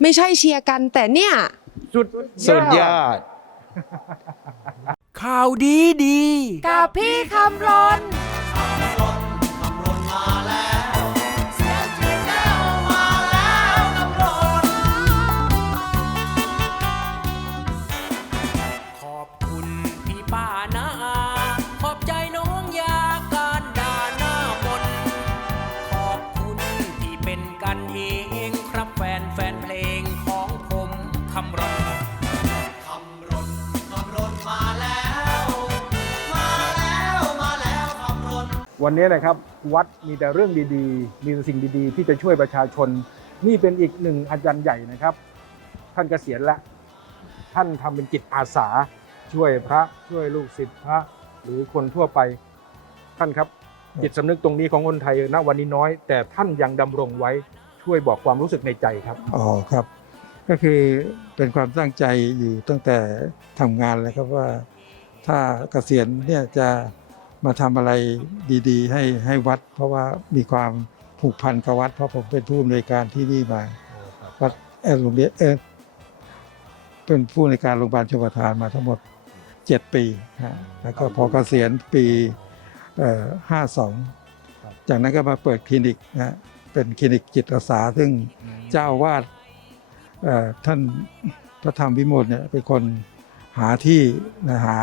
ไม่ใช่เชียร์กันแต่เนี่ย สุดสุดยอด ข่าวดีดี กับพี่คำรน วันนี้นะครับวัดมีแต่เรื่องดีๆ มีแต่สิ่งดีๆ ที่จะช่วยประชาชน นี่เป็นอีกหนึ่งอาจารย์ใหญ่นะครับ ท่านเกษียณแล้ว ท่านทำเป็นจิตอาสา ช่วยพระช่วยลูกศิษย์พระ หรือคนทั่วไปท่านครับ จิตสำนึกตรงนี้ของคนไทยณวันนี้น้อย แต่ท่านยังดำรงไว้ช่วยบอกความรู้สึกในใจครับอ๋อครับ ก็คือเป็นความตั้งใจอยู่ตั้งแต่ทำงานเลยครับว่า ถ้าเกษียณเนี่ยจะ มาทำอะไรดีๆ ให้ให้วัด เพราะว่ามีความผูกพันกับวัด เพราะผมเป็นผู้อำนวยการที่นี่มาวัดเออโรงเรียนเออเป็นผู้อำนวยการโรงพยาบาลชลประทานมาทั้งหมด 7 ปีฮะแล้วก็พอเกษียณปีเอ่อ52จากนั้นก็มาเปิดคลินิกนะฮะเป็นคลินิกจิตอาสาซึ่งเจ้าอาวาดเอ่อท่านพระธรรมวิมลเนี่ยเป็นคนหาที่นะหา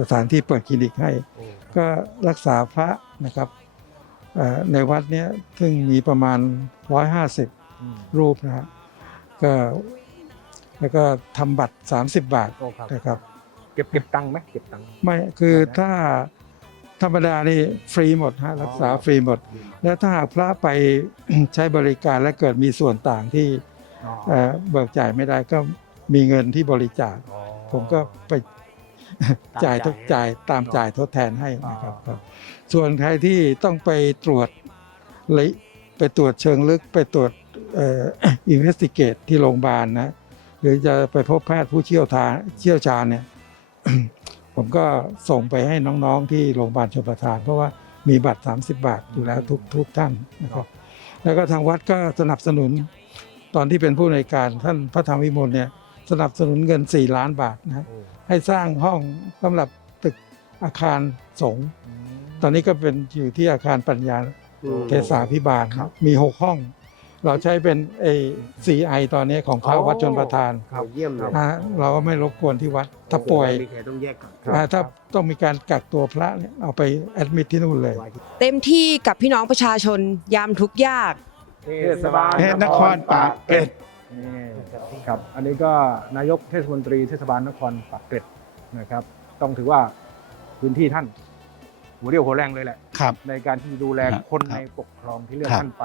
สถานที่เปิดคลินิกให้ ก็รักษาพระนะครับเอ่อในวัดเนี้ยซึ่งมีประมาณ 150 รูปนะฮะก็แล้วก็ทำบัตร 30 บาทโอ้ครับนะครับเก็บเก็บตังค์ไหมเก็บตังค์ไม่คือถ้าธรรมดานี่ฟรีหมดฮะรักษาฟรีหมด แล้วถ้าหากพระไปใช้บริการและเกิดมีส่วนต่างที่อ๋อเอ่อเบิกจ่ายไม่ได้ก็มีเงินที่บริจาคอ๋อผมก็ไป จ่ายทดจ่ายตามจ่ายทดแทนให้นะครับครับ ส่วนใครที่ต้องไปตรวจละไปตรวจเชิงลึกไปตรวจเอ่ออินเวสติเกต ที่โรงพยาบาลนะ หรือจะไปพบแพทย์ผู้เชี่ยวชาญเชี่ยวชาญเนี่ย ผมก็ส่งไปให้น้องๆที่โรงพยาบาลชลประทาน เพราะว่ามีบัตร 30 บาทอยู่แล้วทุกทุกท่านนะครับ แล้วก็ทางวัดก็สนับสนุนตอนที่เป็นผู้ในวยการท่านพระธรรมวิมลเนี่ยสนับสนุนเงิน 4 ล้านบาทนะ โอ้ ให้สร้างห้องสำหรับตึกอาคารสงฆ์ตอนนี้ก็เป็นอยู่ที่อาคารปัญญาเทศาพิบาลครับมี6ห้อง เราใช้เป็นเอซีไอตอนนี้ของพระวัดชนประทานครับเยี่ยมเลยนะฮะเราก็ไม่รบกวนที่วัดถ้าป่วยมีใครต้องแยกก่อนครับอ่าถ้าต้องมีการกักตัวพระเนี่ยเอาไปแอดมิทที่นู่นเลย เต็มที่กับพี่น้องประชาชนยามทุกข์ยาก เทศบาลเทศนครปากเกร็ด นี่ครับอันนี้ก็นายกเทศมนตรีเทศบาลนครปากเกร็ดนะครับ ต้องถือว่าพื้นที่ท่าน หัวเรียวหัวแรงเลยแหละ ครับ ในการที่ดูแลครับคนครับในปกครองที่เลือกครับท่านไป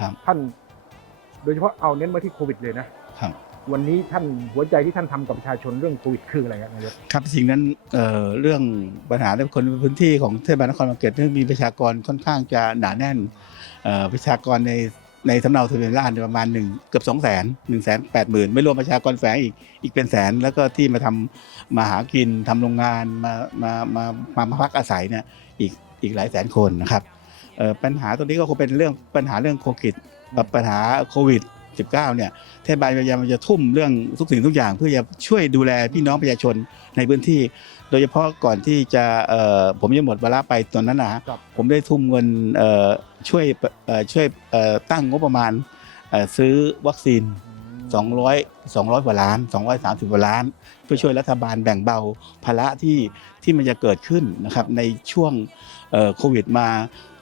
ครับท่าน โดยเฉพาะเอาเน้นมาที่โควิดเลยนะครับ วันนี้ท่านหัวใจที่ท่านทำกับประชาชนเรื่องโควิดคืออะไรครับนายกครับสิ่งนั้นเอ่อเรื่องปัญหาเรื่องคนในพื้นที่ของเทศบาลนครปากเกร็ดที่มีประชากรค่อนข้างจะหนาแน่นเอ่อประชากรใน ในสำเนาทะเบียนราษฎรประมาณหนึ่งเกือบสองแสนหนึ่งแสนแปดหมื่นไม่รวมประชากรแฝงอีกอีกเป็นแสน แล้วก็ที่มาทำมาหากินทำโรงงานมามามามามาพักอาศัยเนี่ยอีกอีกหลายแสนคนนะครับปัญหาตรงนี้ก็คงเป็นเรื่องปัญหาเรื่องโควิดปัญหาโควิด 19เนี่ยเทศบาลพยายามจะทุ่มเรื่องทุกสิ่งทุกอย่าง เพื่อจะช่วยดูแลพี่น้องประชาชนในพื้นที่ โดยเฉพาะก่อนที่จะเอ่อผมจะหมดเวลาไปตอนนั้นนะฮะครับผมได้ทุ่มเงินเอ่อช่วยเอ่อช่วยเอ่อตั้งงบประมาณเอ่อซื้อวัคซีน200 200กว่าล้าน 230กว่าล้าน เพื่อช่วยรัฐบาลแบ่งเบาภาระที่ที่มันจะเกิดขึ้นนะครับในช่วงเอ่อโควิดมา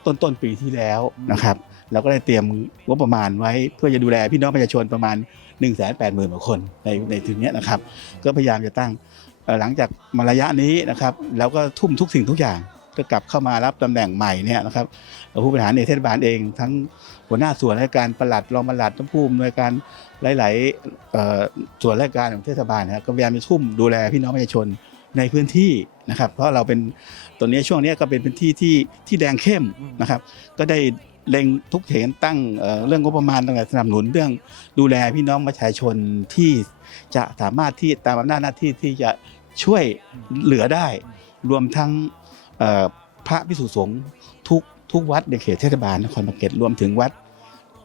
ต้นต้นปีที่แล้วนะครับ เราก็ได้เตรียมงบประมาณไว้เพื่อจะดูแลพี่น้องประชาชนประมาณ 1 8 0 0 0 0กว่าคนในในถึงนี้นะครับ ก็พยายามจะตั้งหลังจากมาระยะนี้นะครับแล้วก็ทุ่มทุกสิ่งทุกอย่างก็กลับเข้ามารับตำแหน่งใหม่เนี่ยนะครับผู้บริหารในเทศบาลเอง ทั้งหัวหน้าส่วนราชการประหลัดรองประหลัดทั้งผู้อำนวยการหลายๆส่วนราชการของเทศบาลนะครับก็พยายามจะทุ่มดูแลพี่น้องประชาชนในพื้นที่นะครับ เพราะเราเป็นตัวนี้ช่วงนี้ก็เป็นพื้นที่ที่ที่แดงเข้มนะครับ ก็ได้ เล็งทุกเหตุตั้งเอ่อเรื่องงบประมาณต่างๆสนับสนุนเรื่องดูแลพี่น้องประชาชนที่จะสามารถที่ตามอำนาจหน้าที่ที่จะช่วยเหลือได้ รวมทั้งเอ่อพระพิสุสงฆ์ทุกทุกวัดในเขตเทศบาลนครปากเกร็ดรวมถึงวัด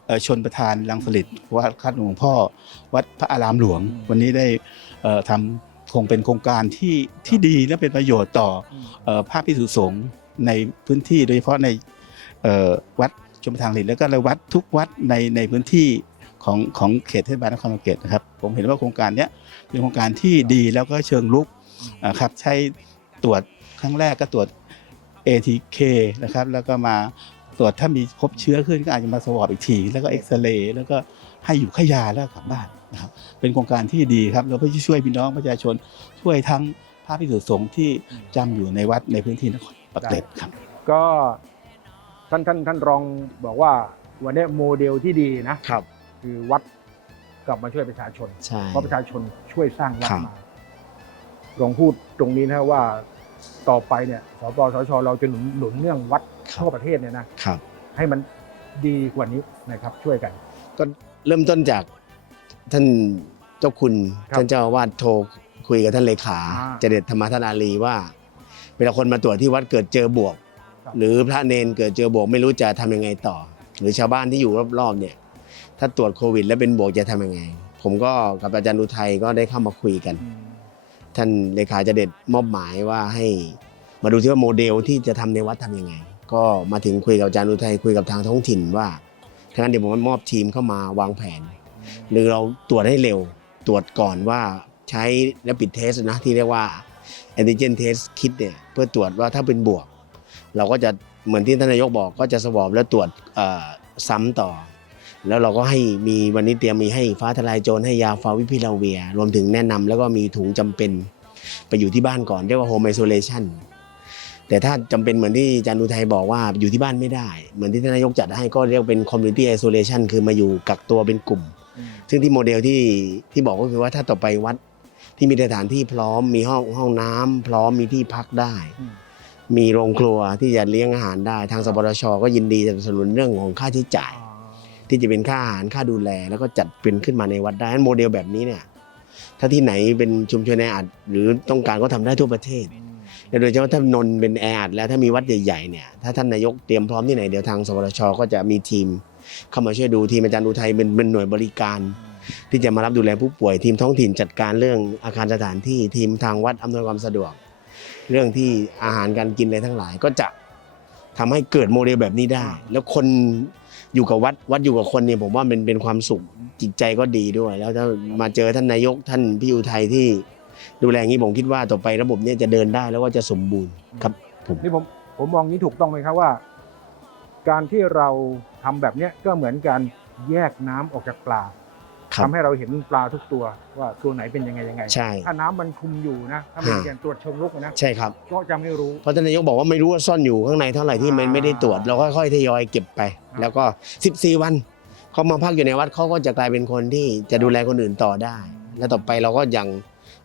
เอ่อชนประธานลังสลิดวัดคัดหลวงพ่อ วัดพระอารามหลวง วันนี้ได้เอ่อทำคงเป็นโครงการที่ที่ดีและเป็นประโยชน์ต่อเอ่อภาพพิสุสงฆ์ในพื้นที่โดยเฉพาะในเอ่อวัด ชมทางหลินแล้วก็ในวัดทุกวัดในในพื้นที่ของของเขตเทศบาลนครปฐมเกตนะครับ ผมเห็นว่าโครงการเนี้ยเป็นโครงการที่ดีแล้วก็เชิงลุกครับใช้ตรวจครั้งแรกก็ตรวจ ATK นะครับแล้วก็มาตรวจถ้ามีพบเชื้อขึ้นก็อาจจะมาสวอปอีกที แล้วก็เอ็กซเรย์แล้วก็ให้อยู่ขยาแล้วกลับบ้านนะครับเป็นโครงการที่ดีครับแล้วก็ช่วยพี่น้องประชาชนช่วยทั้งภาพพิสุสงฆ์ที่จำอยู่ในวัดในพื้นที่นครปฐมครับ ก็ ท่านท่านท่านรองบอกว่าวันนี้โมเดลที่ดีนะครับ คือวัดกลับมาช่วยประชาชนใช่ เพราะประชาชนช่วยสร้างวัดครับ มาลองพูดตรงนี้นะว่าต่อไปเนี่ยสปสชเราจะหนุนหนุนเรื่องวัดทั่วประเทศเนี่ยนะครับ ให้มันดีกว่านี้นะครับ ช่วยกัน ก็เริ่มต้นจากท่านเจ้าคุณครับท่านเจ้าอาวาสโทรคุยกับท่านเลขาอ่า เจเด็ดธรรมธนารีว่าเวลาคนมาตรวจที่วัดเกิดเจอบวกครับ หรือพระเนนเกิดเจอบวกไม่รู้จะทำยังไงต่อ หรือชาวบ้านที่อยู่รอบๆเนี่ยถ้าตรวจโควิด แล้วเป็นบวกจะทำยังไง ผมก็กับอาจารย์อุทัยก็ได้เข้ามาคุยกันอืมท่านเลขาเจเด็ดมอบหมายว่าให้มาดูที่ว่าโมเดลที่จะทำในวัดทำยังไง ก็มาถึงคุยกับอาจารย์อุทัยคุยกับทางท้องถิ่นว่าถ้างั้นเดี๋ยวผมมอบทีมเข้ามาวางแผน หรือเราตรวจให้เร็วตรวจก่อนว่าใช้และปิดเทสนะที่เรียกว่าแอนติเจนเทสคิดเนี่ยเพื่อตรวจว่าถ้าเป็นบวก เราก็จะเหมือนที่ท่านนายกบอกก็จะสวอปแล้วตรวจซ้ำต่อ แล้วเราก็ให้มีวันนี้เตรียมมีให้ฟ้าทลายโจรให้ยาฟาวิพิลาเวีย รวมถึงแนะนำแล้วก็มีถุงจำเป็นไปอยู่ที่บ้านก่อนเรียกว่าโฮมไอโซเลชันแต่ถ้าจำเป็นเหมือนที่อาจารย์อุทัยบอกว่าอยู่ที่บ้านไม่ได้ เหมือนที่ท่านนายกจัดให้ก็เรียกเป็นคอมมูนิตี้ไอโซเลชันคือมาอยู่กักตัวเป็นกลุ่ม ซึ่งที่โมเดลที่ที่บอกก็คือว่าถ้าต่อไปวัดที่มีสถานที่พร้อมมีห้องห้องน้ำพร้อมมีที่พักได้ มมีโรงครัวที่จะเลี้ยงอาหารได้ทางสปทชก็ยินดีจะสนับสนุนเรื่องของค่าใช้จ่าย ที่จะเป็นค่าอาหารค่าดูแล แล้วก็จัดเป็นขึ้นมาในวัดได้งั้นโมเดลแบบนี้เนี่ยถ้าที่ไหนเป็นชุมชนแออัดหรือต้องการก็ทำได้ทั่วประเทศและโดยเฉพาะถ้านนท์เป็นแออัดแล้วถ้ามีวัดใหญ่ๆเนี่ยถ้าท่านนายกเตรียมพร้อมที่ไหนเดี๋ยวทางสปทชก็จะมีทีม เข้ามาช่วยดูทีมอาจารย์อุทัยเป็นเป็นหน่วยบริการ ที่จะมารับดูแลผู้ป่วยทีมท้องถิ่นจัดการเรื่องอาคารสถานที่ทีมทางวัดอำนวยความสะดวก เรื่องที่อาหารการกินอะไรทั้งหลายก็จะทำให้เกิดโมเดลแบบนี้ได้ แล้วคนอยู่กับวัดวัดอยู่กับคนเนี่ยผมว่าเป็นเป็นความสุขจิตใจก็ดีด้วย แล้วถ้ามาเจอท่านนายกท่านพี่อุทัยที่ดูแลอย่างนี้ผมคิดว่าต่อไประบบเนี้จะเดินได้แล้วก็จะสมบูรณ์ครับผมนี่ผมผมมองนี้ถูกต้องไหมครับว่า การที่เราทำแบบเนี้ยก็เหมือนการแยกน้ำออกจากปลา ครัทำบให้เราเห็นปลาทุกตัวว่าตัวไหนเป็นยังไงยังไง ใช่ ถ้าน้ำมันคุมอยู่นะ ถ้ามันฮะอย่างตรวจเชิงลุกนะ ใช่ครับ ก็จะไม่รู้ เพราะท่านนายกบอกว่าไม่รู้ว่าซ่อนอยู่ข้างในเท่าไหร่ที่มันอ่า ไม่ได้ตรวจเราค่อยๆทยอยเก็บไปครับแล้วก็ 14 วันเขามาพักอยู่ในวัดเขาก็จะกลายเป็นคนที่จะดูแลคนอื่นต่อได้ และต่อไปเราก็ยัง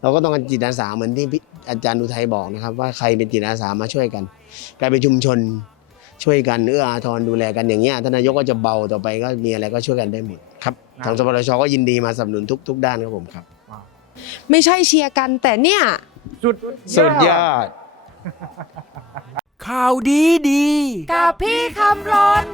เราก็ต้องการจิตอาสาเหมือนที่พี่อาจารย์อุทัยบอกนะครับ ว่าใครเป็นจิตอาสามาช่วยกัน กลายเป็นชุมชนช่วยกันเอื้ออาทรดูแลกันอย่างเงี้ยท่านนายกก็จะเบาต่อไปก็มีอะไรก็ช่วยกันได้หมดครับ ทางสปทชก็ยินดีมาสนับสนุนทุกทุกด้านครับผมครับ ไม่ใช่เชียร์กันแต่เนี่ย สุดสุดยอด ข่าวดีดี กับพี่คำรน